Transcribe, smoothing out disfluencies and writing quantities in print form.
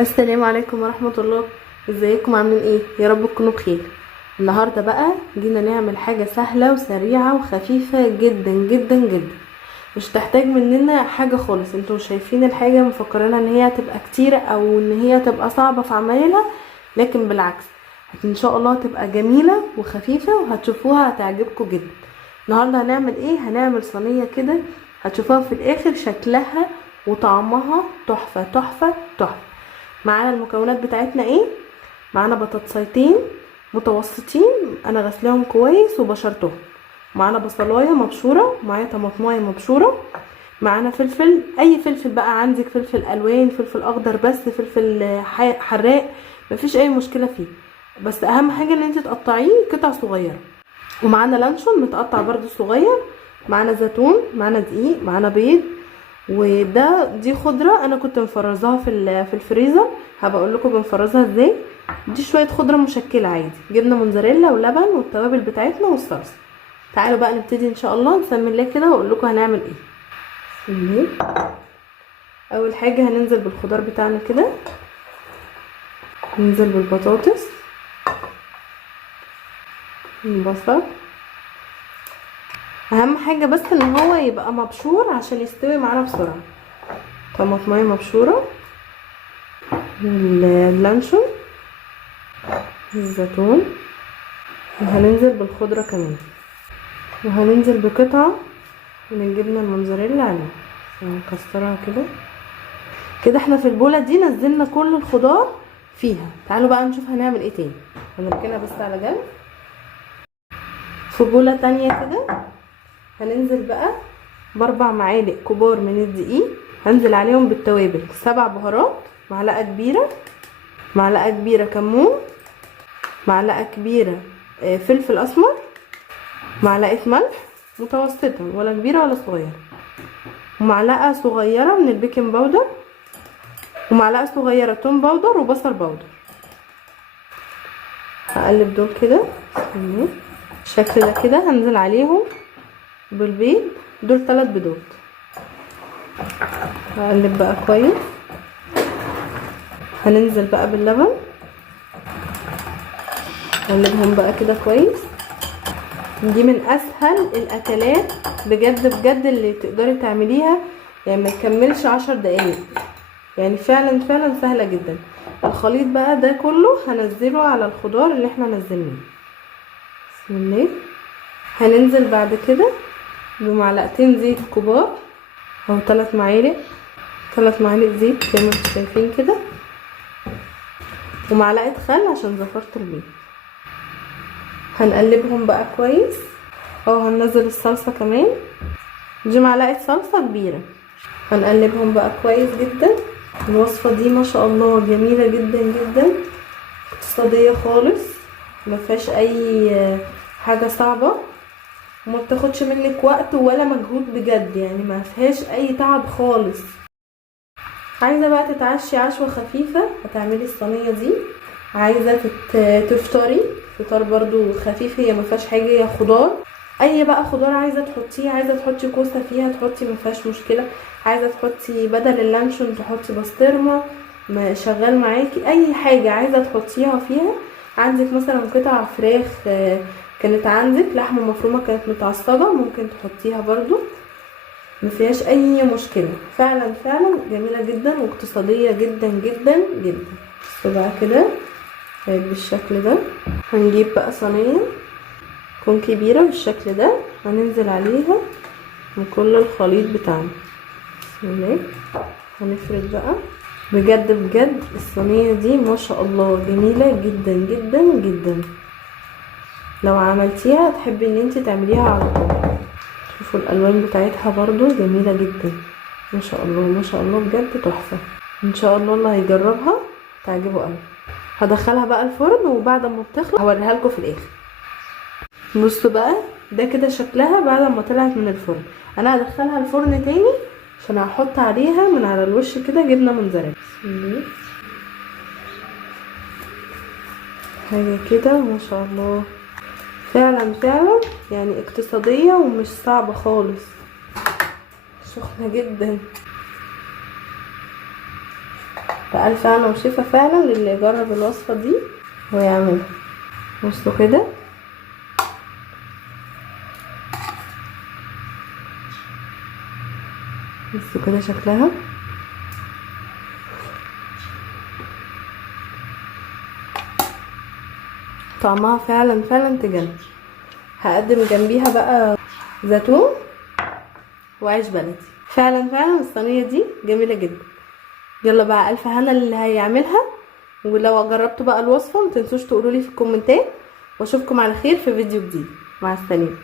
السلام عليكم ورحمة الله. ازيكم عاملين ايه؟ يا رب تكونوا بخير. النهاردة بقى جينا نعمل حاجة سهلة وسريعة وخفيفة جدا جدا جدا. مش تحتاج مننا حاجة خالص. انتوا شايفين الحاجة مفكرينها ان هي تبقى كتيرة او ان هي تبقى صعبة في عمايلها، لكن بالعكس ان شاء الله تبقى جميلة وخفيفة وهتشوفوها هتعجبكم جدا. النهاردة هنعمل ايه؟ هنعمل صينية كده هتشوفوها في الاخر شكلها وطعمها تحفة تحفة تحفة. معانا المكونات بتاعتنا ايه؟ معانا بطاطسيتين متوسطين انا غسلاهم كويس وبشرتهم، معانا بصلايه مبشوره، معايا طماطمايه مبشوره، معانا فلفل، اي فلفل بقى عندك، فلفل الوان، فلفل اخضر، بس فلفل حراق مفيش اي مشكله فيه، بس اهم حاجه ان انت تقطعيه قطع صغيره. ومعانا لانشون متقطع برضو صغير، معانا زيتون، معانا دقيق، معانا بيض. دي خضره انا كنت مفرزاها في الفريزر، هبقى اقول لكم بنفرزها ازاي. دي شويه خضره مشكله عادي، جبنه موتزاريلا ولبن والتوابل بتاعتنا والصلصه. تعالوا بقى نبتدي ان شاء الله، نسمي الله كده واقول لكم هنعمل ايه. بسم الله. اول حاجه هننزل بالخضار بتاعنا كده، ننزل بالبطاطس، البصل. اهم حاجه بس ان هو يبقى مبشور عشان يستوي معانا بسرعه. طماطمايه مبشوره، اللانشون، الزيتون، وهننزل بالخضره كمان، وهننزل بقطعه من الجبنه الموتزاريلا عليها، هنكسرها كده كده. احنا في البوله دي نزلنا كل الخضار فيها. تعالوا بقى نشوف هنعمل ايه تاني. هنركنها بس على جنب. في بوله تانية كده هننزل بقى ب4 معالق كبار من الدقيق، هنزل عليهم بالتوابل 7 بهارات، معلقه كبيره كمون، معلقه كبيره فلفل اسمر، معلقه ملح متوسطه ولا كبيره ولا صغيره، ومعلقه صغيره من البيكنج باودر، ومعلقه صغيره توم باودر وبصل باودر. هقلب دول كده بالشكل ده كده. هنزل عليهم بالبيض، دول 3 بيضات. هقلب بقى كويس. هننزل بقى باللبن، هقلبهم بقى كده كويس. دي من اسهل الاكلات بجد بجد اللي تقدري تعمليها، يعني ما يكملش 10 دقايق، يعني فعلا فعلا سهله جدا. الخليط بقى ده كله هنزله على الخضار اللي احنا نزلناه. بسم الله. هننزل بعد كده بمعلقتين زيت كبار، او 3 معالق، 3 معالق زيت زي ما انتم شايفين كده، ومعلقه خل عشان زفرت البيض. هنقلبهم بقى كويس. هننزل الصلصه كمان، دي معلقه صلصه كبيره. هنقلبهم بقى كويس جدا. الوصفه دي ما شاء الله جميله جدا جدا، اقتصاديه خالص، ما فيهاش اي حاجه صعبه، وما بتاخدش منك وقت ولا مجهود بجد، يعني ما فيهاش اي تعب خالص. عايزه بقى تتعشي عشوه خفيفه هتعملي الصينيه دي. عايزه تفطري فطار برضو خفيف، هي ما فيهاش حاجه، هي خضار، اي بقى خضار عايزه تحطيه، عايزه تحطي كوسه فيها تحطي ما فيهاش مشكله، عايزه تحطي بدل اللانشون تحطي بسطرمه، ما شغال معاكي اي حاجه عايزه تحطيها فيها. عندك مثلا قطع فراخ كانت عندك لحمه مفرومه كانت متعصجه، ممكن تحطيها برضو، ما فيهاش اي مشكله. فعلا فعلا جميله جدا واقتصاديه جدا جدا جدا. بس بقى كده بالشكل ده. هنجيب بقى صينيه تكون كبيره بالشكل ده، هننزل عليها من كل الخليط بتاعنا. بسم الله. هنفرد بقى. بجد بجد الصينيه دي ما شاء الله جميله جدا جدا جدا، لو عملتيها تحبي ان انت تعمليها على طول. شوفوا الالوان بتاعتها برضو جميله جدا، ما شاء الله ما شاء الله بجد تحفه. ان شاء الله اللي هيجربها تعجبه قوي. هدخلها بقى الفرن، وبعد ما بتخلص هوريها لكم في الاخر. بصوا بقى ده كده شكلها بعد ما طلعت من الفرن. انا هدخلها الفرن تاني عشان هحط عليها من على الوش كده جبنه موتزاريلا. حاجه كده ما شاء الله، فعلا فعلا يعني اقتصاديه ومش صعبه خالص، سخنه جدا. فألف هنا وشفا فعلا للي يجرب الوصفة دي ويعملها. بصوا كده، بصوا كده شكلها. طعمها فعلا فعلا تجنن. هقدم جنبيها بقى زيتون وعيش بلدي. فعلا فعلا الصينية دي جميلة جدا. يلا بقى الف هنا اللي هيعملها. ولو جربتوا بقى الوصفة متنسوش تقولولي في الكومنتات، واشوفكم على خير في فيديو جديد. مع السلامة.